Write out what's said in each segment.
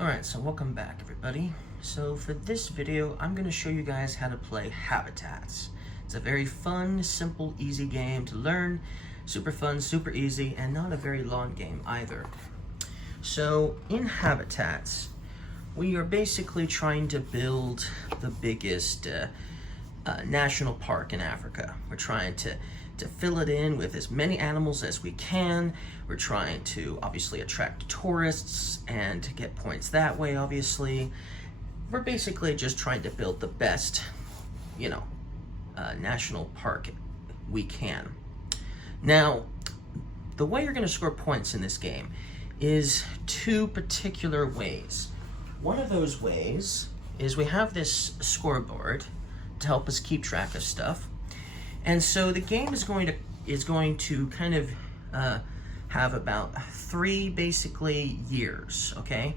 Alright, so welcome back everybody. So for this video, I'm going to show you guys how to play Habitats. It's a very fun, simple, easy game to learn. Super fun, super easy, and not a very long game either. So in Habitats, we are basically trying to build the biggest national park in Africa. We're trying to fill it in with as many animals as we can. We're trying to obviously attract tourists and get points that way, obviously. We're basically just trying to build the best, national park we can. Now, the way you're gonna score points in this game is two particular ways. One of those ways is we have this scoreboard to help us keep track of stuff. And so the game is going to kind of have about 3 basically years, okay?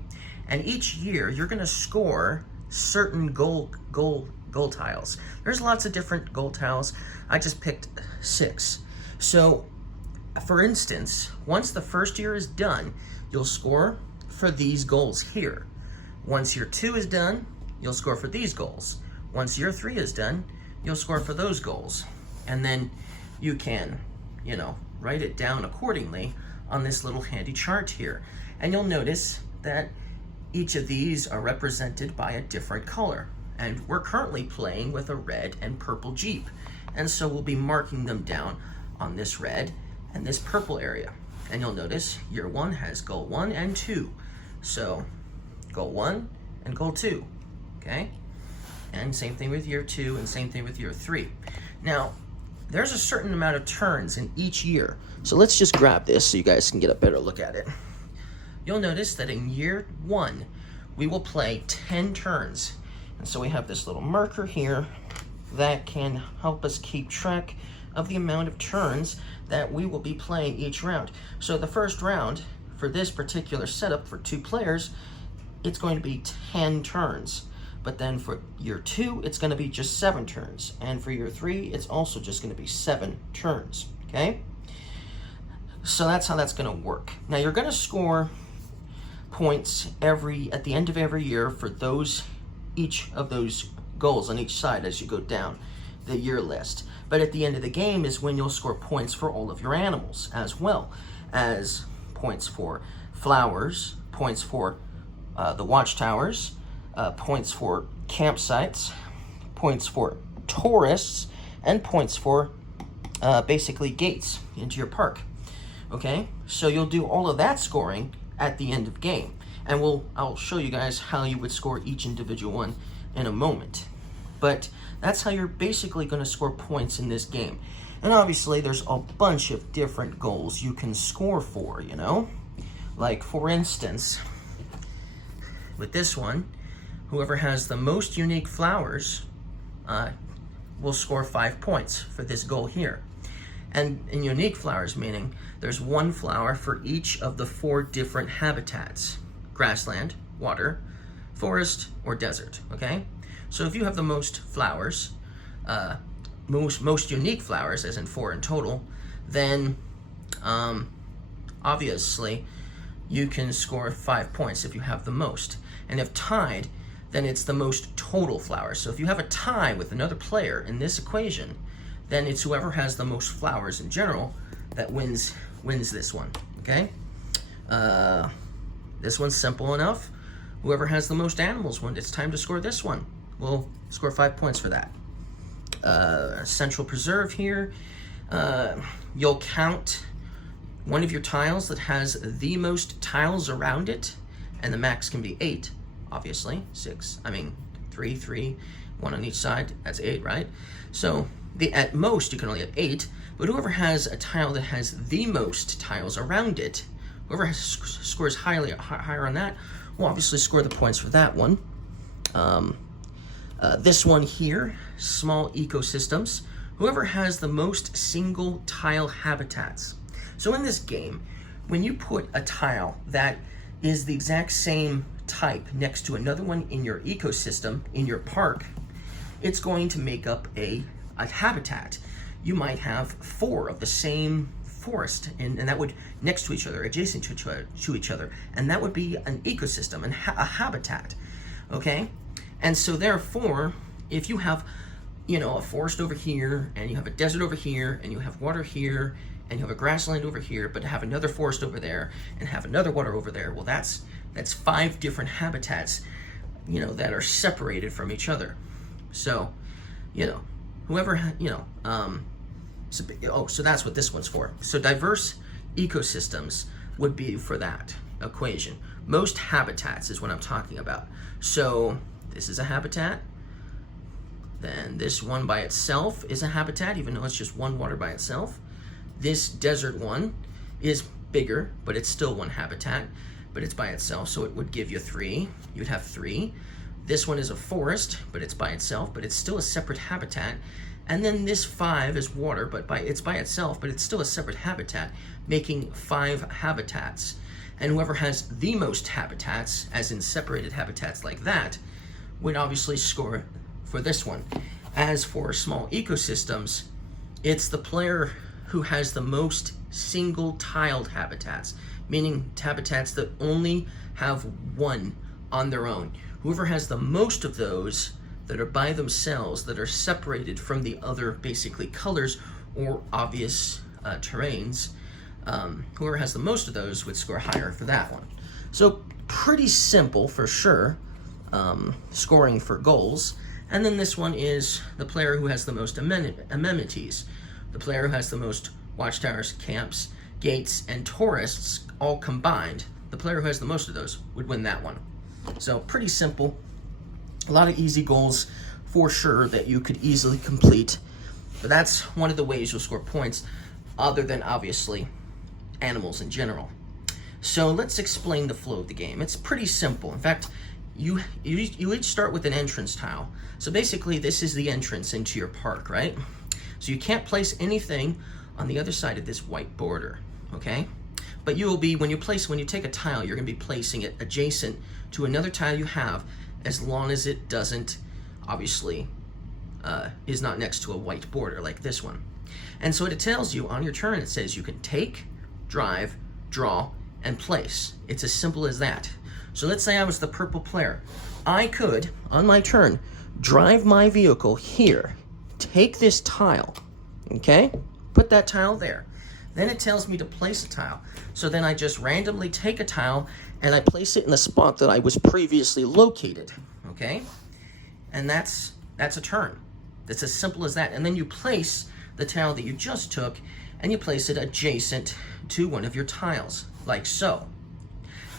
And each year you're going to score certain goal tiles. There's lots of different goal tiles. I just picked 6. So, for instance, once the first year is done, you'll score for these goals here. Once year 2 is done, you'll score for these goals. Once year 3 is done, you'll score for those goals. And then you can, write it down accordingly on this little handy chart here. And you'll notice that each of these are represented by a different color. And we're currently playing with a red and purple Jeep. And so we'll be marking them down on this red and this purple area. And you'll notice year 1 has goal 1 and 2. So goal 1 and goal 2, okay? And same thing with year 2 and same thing with year 3. Now, there's a certain amount of turns in each year. So let's just grab this so you guys can get a better look at it. You'll notice that in year 1, we will play 10 turns. And so we have this little marker here that can help us keep track of the amount of turns that we will be playing each round. So the first round for this particular setup for 2 players, it's going to be 10 turns. But then for year 2, it's going to be just 7 turns. And for year 3, it's also just going to be 7 turns, okay? So that's how that's going to work. Now you're going to score points at the end of every year for each of those goals on each side as you go down the year list. But at the end of the game is when you'll score points for all of your animals, as well as points for flowers, points for the watchtowers, points for campsites, points for tourists, and points for basically gates into your park. Okay, so you'll do all of that scoring at the end of game, and I'll show you guys how you would score each individual one in a moment. But that's how you're basically going to score points in this game. And obviously there's a bunch of different goals you can score for, like for instance with this one, whoever has the most unique flowers will score 5 points for this goal here. And in unique flowers, meaning there's 1 flower for each of the 4 different habitats: grassland, water, forest, or desert, okay? So if you have the most flowers, most unique flowers, as in 4 in total, then obviously you can score 5 points if you have the most. And if tied, then it's the most total flowers. So if you have a tie with another player in this equation, then it's whoever has the most flowers in general that wins this one, okay? This one's simple enough. Whoever has the most animals when it's time to score this one will score 5 points for that. Central Preserve here, you'll count one of your tiles that has the most tiles around it, and the max can be 8, obviously. 3, 1 on each side, that's 8, right? So at most you can only have 8, but whoever has a tile that has the most tiles around it, whoever scores higher on that, will obviously score the points for that one. This one here, small ecosystems, whoever has the most single tile habitats. So in this game, when you put a tile that is the exact same type next to another one in your ecosystem, in your park, it's going to make up a habitat. You might have 4 of the same forest, and that would next to each other, adjacent to each other, and that would be an ecosystem and a habitat, okay? And so therefore, if you have, you know, a forest over here, and you have a desert over here, and you have water here, and you have a grassland over here, but have another forest over there, and have another water over there, well, that's 5 different habitats, you know, that are separated from each other. So, you know, whoever, you know, so that's what this one's for. So diverse ecosystems would be for that equation. Most habitats is what I'm talking about. So this is a habitat. Then this one by itself is a habitat, even though it's just one water by itself. This desert one is bigger, but it's still one habitat, but it's by itself, so it would give you 3. You'd have 3. This one is a forest, but it's by itself, but it's still a separate habitat. And then this 5 is water, but it's by itself, but it's still a separate habitat, making 5 habitats. And whoever has the most habitats, as in separated habitats like that, would obviously score for this one. As for small ecosystems, it's the player who has the most single-tiled habitats, meaning habitats that only have one on their own. Whoever has the most of those that are by themselves, that are separated from the other basically colors or obvious terrains, whoever has the most of those would score higher for that one. So pretty simple for sure, scoring for goals. And then this one is the player who has the most amenities, the player who has the most watchtowers, camps, gates, and tourists all combined. The player who has the most of those would win that one. So pretty simple. A lot of easy goals for sure that you could easily complete. But that's one of the ways you'll score points, other than obviously animals in general. So let's explain the flow of the game. It's pretty simple. In fact, you each start with an entrance tile. So basically this is the entrance into your park, right? So you can't place anything on the other side of this white border, okay? But you will be, when you take a tile, you're gonna be placing it adjacent to another tile you have, as long as it doesn't, obviously, is not next to a white border like this one. And so what it tells you on your turn, it says you can take, drive, draw, and place. It's as simple as that. So let's say I was the purple player. I could, on my turn, drive my vehicle here, take this tile, okay? Put that tile there. Then it tells me to place a tile. So then I just randomly take a tile and I place it in the spot that I was previously located, okay? And that's a turn. That's as simple as that. And then you place the tile that you just took and you place it adjacent to one of your tiles, like so.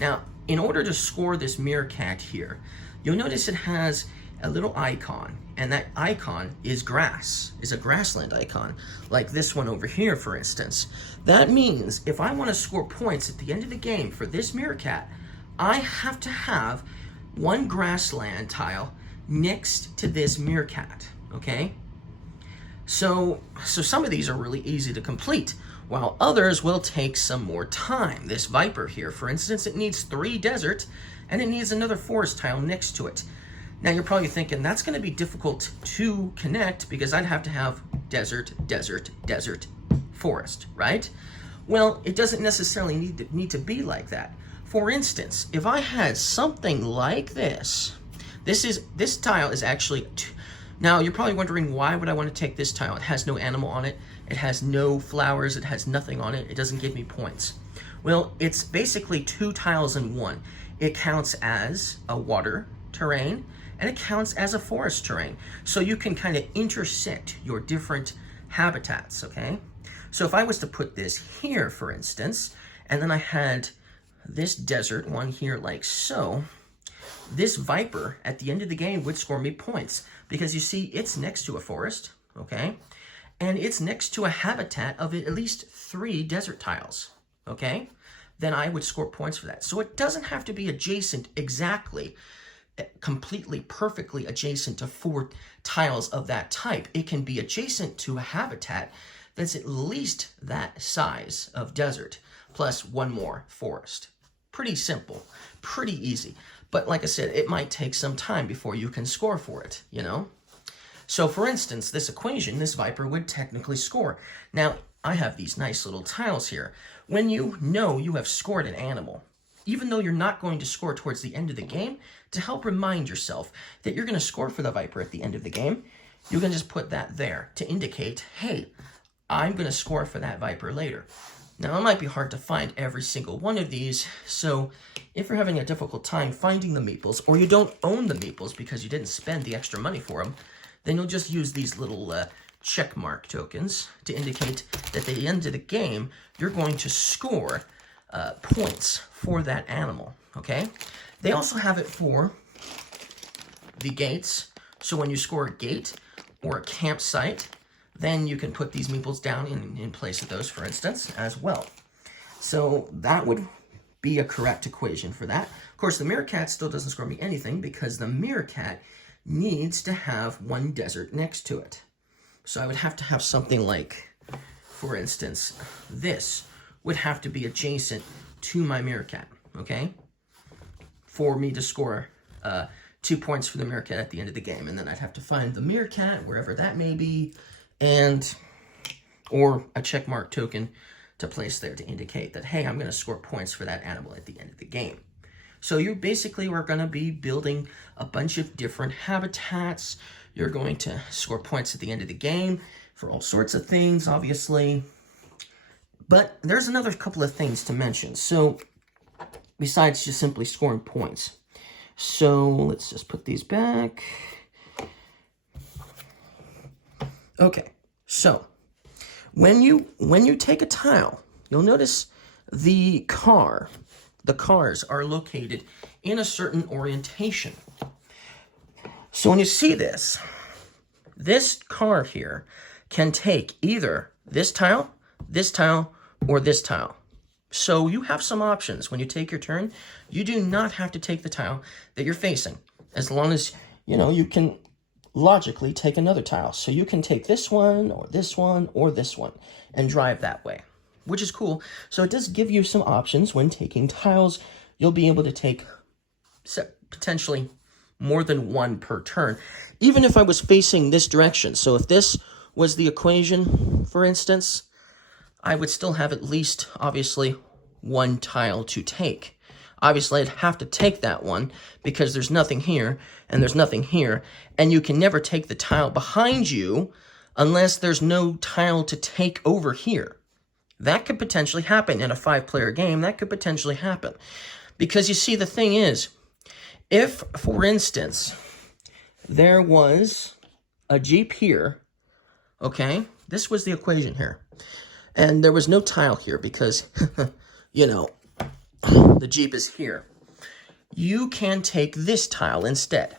Now, in order to score this meerkat here, you'll notice it has a little icon, and that icon is grass, is a grassland icon, like this one over here, for instance. That means if I want to score points at the end of the game for this meerkat, I have to have one grassland tile next to this meerkat, okay? So some of these are really easy to complete, while others will take some more time. This viper here, for instance, it needs 3 desert, and it needs another forest tile next to it. Now you're probably thinking, that's gonna be difficult to connect because I'd have to have desert, desert, desert, forest, right? Well, it doesn't necessarily need to be like that. For instance, if I had something like this tile is actually, now you're probably wondering, why would I want to take this tile? It has no animal on it, it has no flowers, it has nothing on it, it doesn't give me points. Well, it's basically 2 tiles in one. It counts as a water terrain, and it counts as a forest terrain. So you can kind of intersect your different habitats, okay? So if I was to put this here, for instance, and then I had this desert one here like so, this viper at the end of the game would score me points because you see it's next to a forest, okay? And it's next to a habitat of at least 3 desert tiles, okay? Then I would score points for that. So it doesn't have to be adjacent exactly, completely, perfectly adjacent to 4 tiles of that type. It can be adjacent to a habitat that's at least that size of desert, plus 1 more forest. Pretty simple, pretty easy. But like I said, it might take some time before you can score for it, you know? So for instance, this equation, this viper would technically score. Now, I have these nice little tiles here. When you know you have scored an animal, even though you're not going to score towards the end of the game, to help remind yourself that you're going to score for the Viper at the end of the game, you can just put that there to indicate, hey, I'm going to score for that Viper later. Now, it might be hard to find every single one of these, so if you're having a difficult time finding the meeples, or you don't own the meeples because you didn't spend the extra money for them, then you'll just use these little check mark tokens to indicate that at the end of the game, you're going to score points for that animal, okay? They also have it for the gates, so when you score a gate or a campsite, then you can put these meeples down in place of those, for instance, as well. So that would be a correct equation for that. Of course, the Meerkat still doesn't score me anything because the Meerkat needs to have one desert next to it. So I would have to have something like, for instance, this would have to be adjacent to my Meerkat, okay? For me to score 2 points for the Meerkat at the end of the game. And then I'd have to find the Meerkat, wherever that may be, or a check mark token to place there to indicate that, hey, I'm going to score points for that animal at the end of the game. So you basically are going to be building a bunch of different habitats. You're going to score points at the end of the game for all sorts of things, obviously. But there's another couple of things to mention. So besides just simply scoring points. So let's just put these back. Okay, so when you take a tile, you'll notice the cars are located in a certain orientation. So when you see this car here can take either this tile, or this tile. So you have some options. When you take your turn, you do not have to take the tile that you're facing, as long as, you can logically take another tile. So you can take this one, or this one, or this one, and drive that way, which is cool. So it does give you some options when taking tiles. You'll be able to take potentially more than one per turn, even if I was facing this direction. So if this was the equation, for instance, I would still have at least, obviously, one tile to take. Obviously, I'd have to take that one because there's nothing here and there's nothing here. And you can never take the tile behind you unless there's no tile to take over here. That could potentially happen in a 5-player game. That could potentially happen. Because you see, the thing is, if, for instance, there was a Jeep here, okay, this was the equation here. And there was no tile here because, the Jeep is here. You can take this tile instead.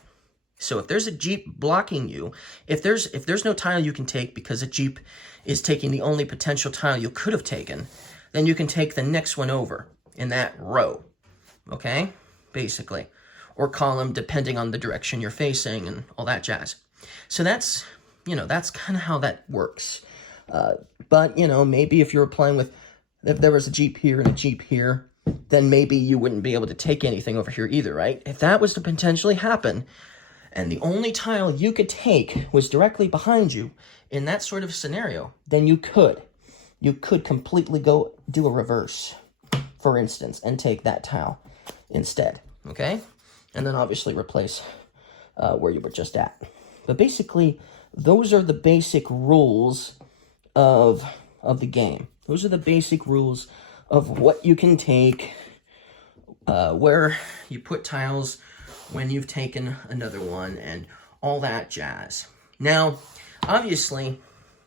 So if there's a Jeep blocking you, if there's no tile you can take because a Jeep is taking the only potential tile you could have taken, then you can take the next one over in that row, okay? Basically. Or column, depending on the direction you're facing and all that jazz. So that's kind of how that works. But, maybe if you were playing with, if there was a Jeep here and a Jeep here, then maybe you wouldn't be able to take anything over here either, right? If that was to potentially happen, and the only tile you could take was directly behind you in that sort of scenario, then you could completely go do a reverse, for instance, and take that tile instead, okay? And then obviously replace where you were just at. But basically, those are the basic rules of the game. Those are the basic rules of what you can take, where you put tiles when you've taken another one, and all that jazz. Now, obviously,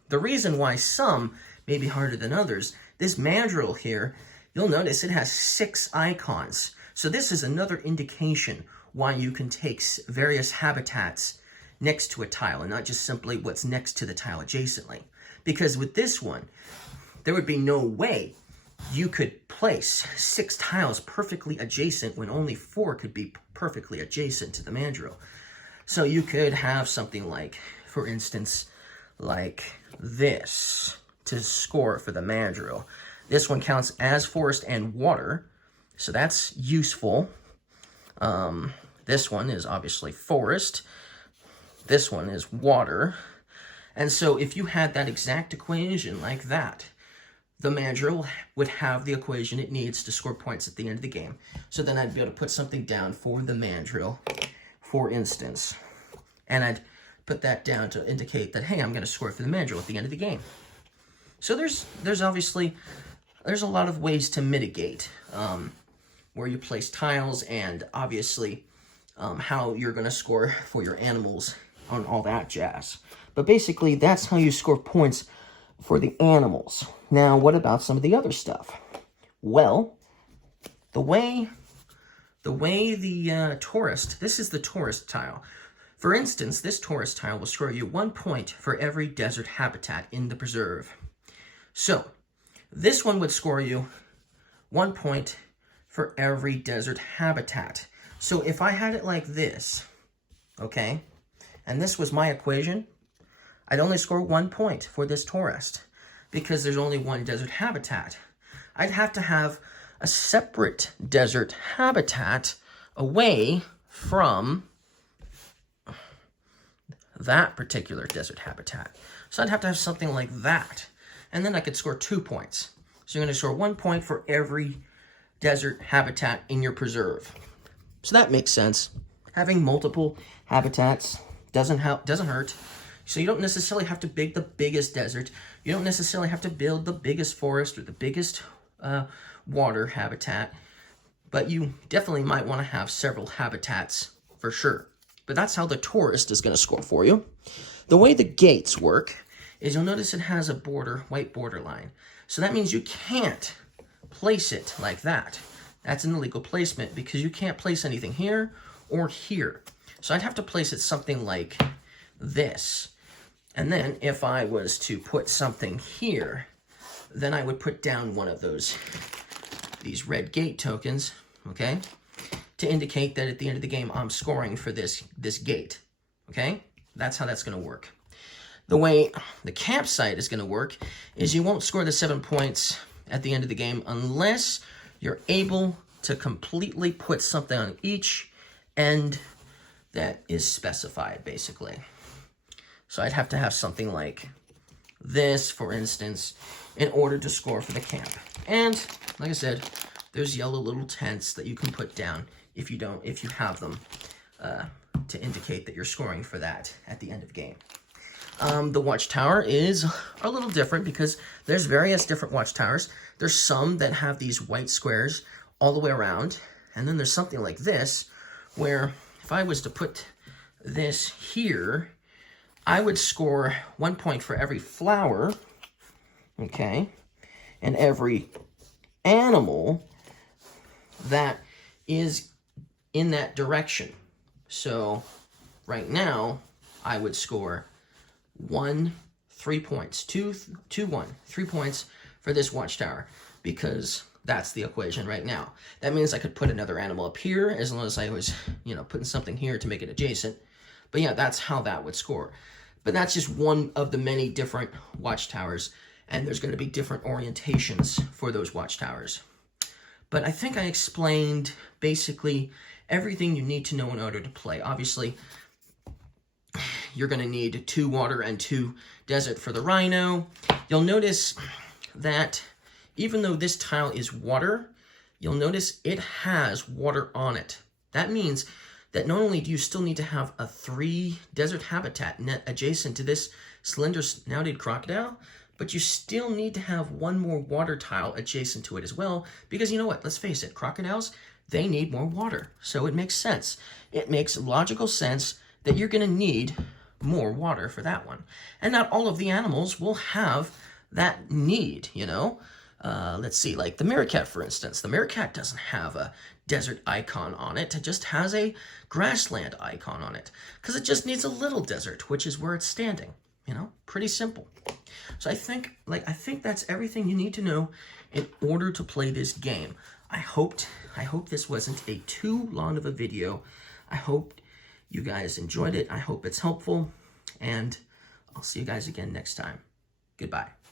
the reason why some may be harder than others, this mandrill here, you'll notice it has 6 icons. So this is another indication why you can take various habitats next to a tile and not just simply what's next to the tile adjacently. Because with this one, there would be no way you could place 6 tiles perfectly adjacent when only 4 could be perfectly adjacent to the mandrill. So you could have something like, for instance, like this to score for the mandrill. This one counts as forest and water, so that's useful. This one is obviously forest. This one is water. And so if you had that exact equation like that, the mandrill would have the equation it needs to score points at the end of the game. So then I'd be able to put something down for the mandrill, for instance. And I'd put that down to indicate that, hey, I'm going to score for the mandrill at the end of the game. So there's obviously, there's a lot of ways to mitigate where you place tiles, and obviously how you're going to score for your animals on all that jazz. But basically, that's how you score points for the animals. Now, what about some of the other stuff? Well, the way the tourist, this is the tourist tile. For instance, this tourist tile will score you 1 point for every desert habitat in the preserve. So, this one would score you 1 point for every desert habitat. So if I had it like this, okay, and this was my equation, I'd only score 1 point for this tourist because there's only one desert habitat. I'd have to have a separate desert habitat away from that particular desert habitat. So I'd have to have something like that. And then I could score 2 points. So you're going to score 1 point for every desert habitat in your preserve. So that makes sense. Having multiple habitats doesn't hurt. So you don't necessarily have to build the biggest desert. You don't necessarily have to build the biggest forest or the biggest water habitat. But you definitely might want to have several habitats for sure. But that's how the tourist is going to score for you. The way the gates work is you'll notice it has a border, white border line. So that means you can't place it like that. That's an illegal placement because you can't place anything here or here. So I'd have to place it something like this. And then if I was to put something here, then I would put down one of these red gate tokens, okay, to indicate that at the end of the game I'm scoring for this gate, okay? That's how that's going to work. The way the campsite is going to work is you won't score the 7 points at the end of the game unless you're able to completely put something on each end that is specified, basically. So I'd have to have something like this, for instance, in order to score for the camp. And like I said, there's yellow little tents that you can put down if you have them to indicate that you're scoring for that at the end of game. The watchtower is a little different because there's various different watchtowers. There's some that have these white squares all the way around. And then there's something like this where if I was to put this here, I would score 1 point for every flower, okay, and every animal that is in that direction. So right now, I would score 3 points, 3 points for this watchtower because that's the equation right now. That means I could put another animal up here as long as I was, putting something here to make it adjacent. But yeah, that's how that would score. But that's just one of the many different watchtowers, and there's going to be different orientations for those watchtowers. But I think I explained basically everything you need to know in order to play. Obviously, you're going to need 2 water and 2 desert for the rhino. You'll notice that even though this tile is water, you'll notice it has water on it. That means that not only do you still need to have a 3 desert habitat net adjacent to this slender snouted crocodile, but you still need to have 1 more water tile adjacent to it as well, because you know what, let's face it, crocodiles, they need more water. So it makes sense. It makes logical sense that you're going to need more water for that one. And not all of the animals will have that need, Let's see, like the meerkat, for instance. The meerkat doesn't have a desert icon on it. It just has a grassland icon on it because it just needs a little desert, which is where it's standing. Pretty simple. So I think that's everything you need to know in order to play this game. I hope this wasn't a too long of a video. I hope you guys enjoyed it. I hope it's helpful, and I'll see you guys again next time. Goodbye.